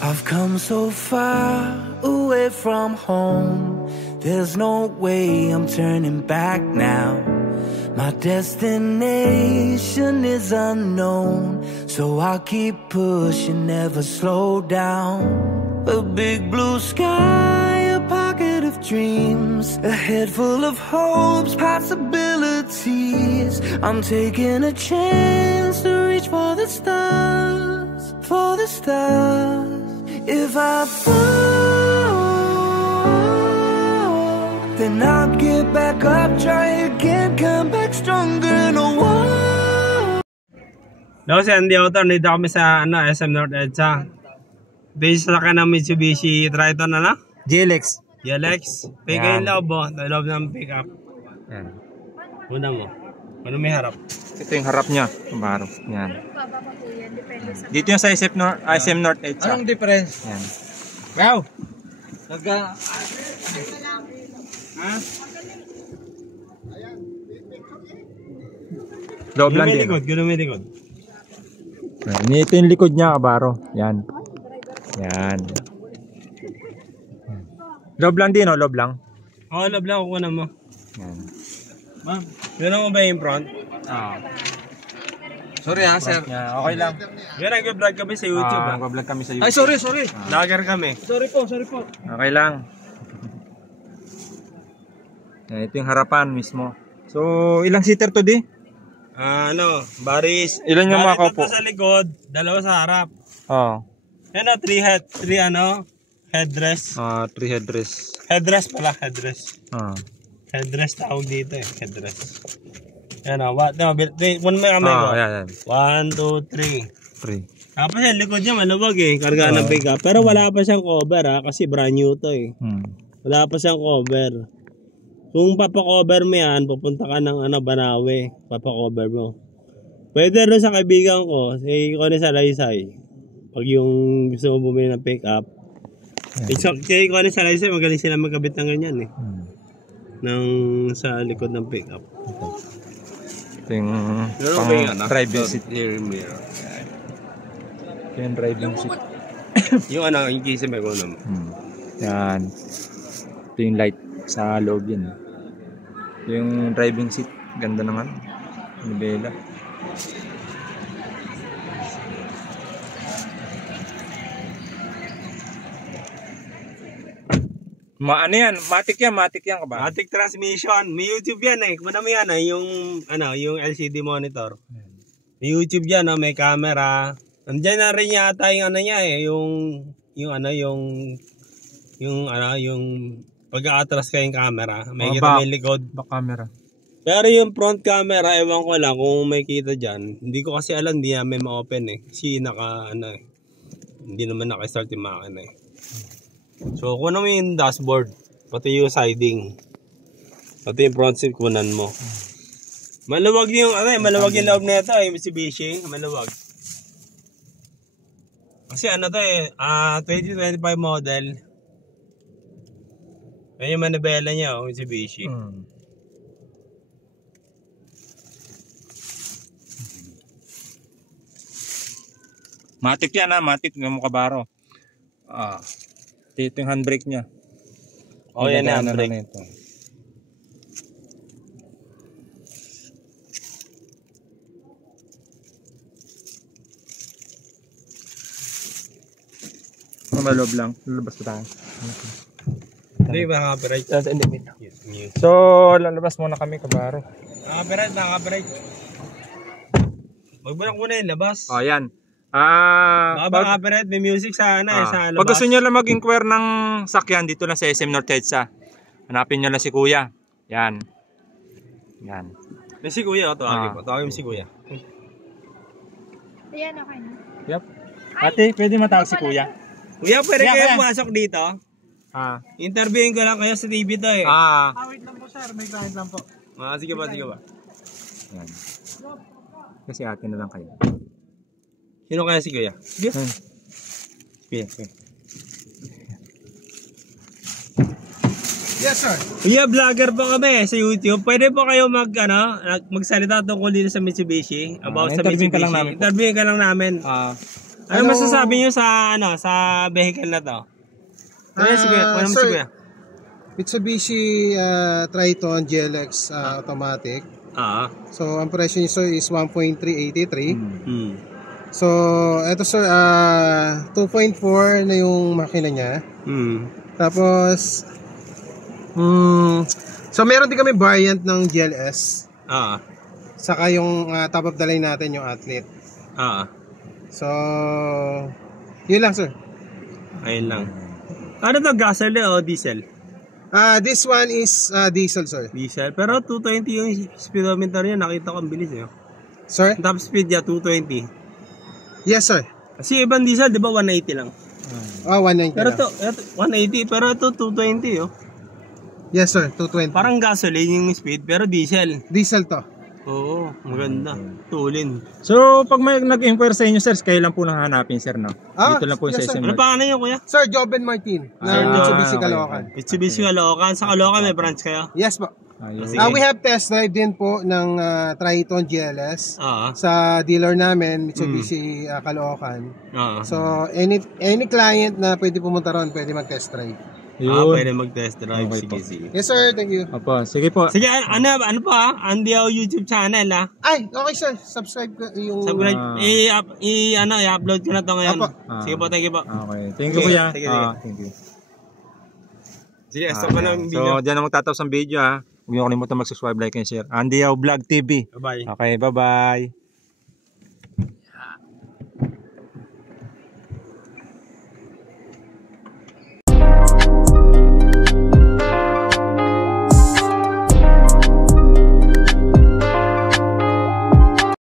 I've come so far away from home. There's no way I'm turning back now. My destination is unknown, so I'll keep pushing, never slow down. A big blue sky, a pocket of dreams, a head full of hopes, possibilities. I'm taking a chance to reach for the stars, for the stars. If I fall, then I'll get back up, try again, come back stronger, no one. Hello, si Andy Auto. Nandito kami sa SM North EDSA. Based sa akin ng Mitsubishi Triton, GLX. GLX. Pika yung loob, loob ng pick up. Yan. Una mo. Ano may harap? Ito yung harap niya. Baro. Yan. Dito yung sa SM North EDSA. Anong difference? Yan. Wow! Nagka... Ha? Loob lang din. Gano'n may likod. Ito yung likod niya, kabaro. Yan. Yan. Loob lang din, loob lang. Oo, loob lang. Kukuha mo. Yan. Ma'am, gano'n mo ba yung front? Sorry ha, sir. Okay lang. Yan, nag-vlog kami sa YouTube. Nag-vlog kami sa YouTube. Ay, sorry. Vlogger kami. Sorry po. Okay lang. Yan, ito yung harapan mismo. So, ilang seater to di? Baris. Ilan yung makaupo? Sa likod, dalawa sa harap. Oo. Yan headrest. 3 headrest. Headrest pala, headrest. Headrest tawag dito headrest. Yan one may kamay ko. Yan. 1, 2, 3. 3. Tapos yung likod niya maluwag karga ng pick up. Pero wala pa siyang cover kasi brand new to Wala pa siyang cover. Kung papakover mo yan, pupunta ka ng Banawe, papakover mo. Pwede rin sa kaibigan ko, si Connie Salaysay. Pag yung gusto mo bumili ng pick up. Kaya Connie Salaysay, magaling sila magkabit ng ganyan sa likod ng pick up. Ito yung driving seat. Ito yung driving seat. yung kisame ko naman. Yan. Ito yung light sa loob yan. Ito yung driving seat. Ganda naman. Nibela. Ano yan? Matic yan ka ba? Matic transmission. May YouTube yan Kumana mo yan yung LCD monitor. May YouTube yan may camera. Nandiyan na rin yata yung yung pag-aatras kayong camera. May kita may likod. Back camera. Pero yung front camera, ewan ko lang kung may kita dyan. Hindi ko kasi alam, hindi namin ma-open Kasi hindi naman naka-start yung makina So, kunan mo yung dashboard. Pati yung siding. Pati yung front seat, kunan mo. Maluwag yung loob na ito Mitsubishi. Maluwag. Kasi 2025 model. Yan yung manibela niya, Mitsubishi. Matic yan Matic ng kabaro. Ito yung handbrake niya. Yan yung handbrake. Maloob lang. Lalabas pa tayo. Hindi ba copyright? So, lalabas muna kami kabaro. Copyright. Huwag mo na kuna yung labas. Yan. Copyright, may music sa sa labas. Pag gusto nyo lang mag-inquire ng sakyan, dito lang sa SM North EDSA. Hanapin nyo lang si Kuya. Yan. May si Kuya, tawagin mo si Kuya. Ayan, okay na. Yep. Ate, pwede matawag si Kuya? Kuya, pwede kayo pumasok dito? Interviewin ko lang kayo sa TV to eh. Wait lang po sir, may client lang po. Sige ba. Yan. Kasi atin na lang kayo. Sino kaya si Kuya? Sige. Sige. Yes, sir. Kuya, vlogger po kami sa YouTube. Pwede po kayo magsalita tungkol dito sa Mitsubishi. About sa interviewin Mitsubishi. ka lang namin po. Interviewin ka lang namin. Ano masasabi niyo sa sa vehicle na to? Kuya, si Kuya. Ano si sir, Kuya? Mitsubishi Triton GLX automatic. So, ang presyo niyo sir is 1.383. So, eto sir, 2.4 na yung makina niya. Tapos, so meron din kami variant ng GLS. Saka yung top of the line natin, yung Athlete. So, yun lang sir. Ayun lang. Ano to, gasoline o diesel? This one is diesel sir. Diesel. Pero 220 yung speedometer niya. Nakita ko ang bilis eh. Sir? Top speed niya, 220. Yes sir. Kasi ibang diesel, di ba 180 lang? 190 Pero lang. to, 180, pero ito 220 oh. Yes sir, 220. Parang gasoline yung speed, pero diesel. Diesel to. Oo, maganda. Tulin. So, pag may nag-inquire sa inyo, sir, kayo lang po nang hanapin, sir, no? Dito lang po yes, sa sir. SM. Ano pa niyo, Kuya? Sir, Joben Martin ng Mitsubishi okay. Caloocan. Mitsubishi Caloocan. Sa Caloocan may branch kayo? Yes po. Ayun. Sige. We have test drive din po ng Triton GLS sa dealer namin, Mitsubishi Caloocan. So, any client na pwede pumunta ron, pwede mag-test drive. Pwede mag-test drive. Okay Sige, po. sige. Yes sir, thank you. Opo, sige po. Sige, ano pa? Andiao YouTube channel Ay, okay sir, subscribe ko yung... i-upload ko na to ngayon. Apo. Sige po, thank you po. Okay, thank you, kuya. Sige. Thank you. Sige, stop na ng video. So, dyan na magtatapos ang video, ha. Huwag niyo kalimutan mag-subscribe, like, and share. Andy Yao Vlog TV. Bye-bye. Okay, bye-bye.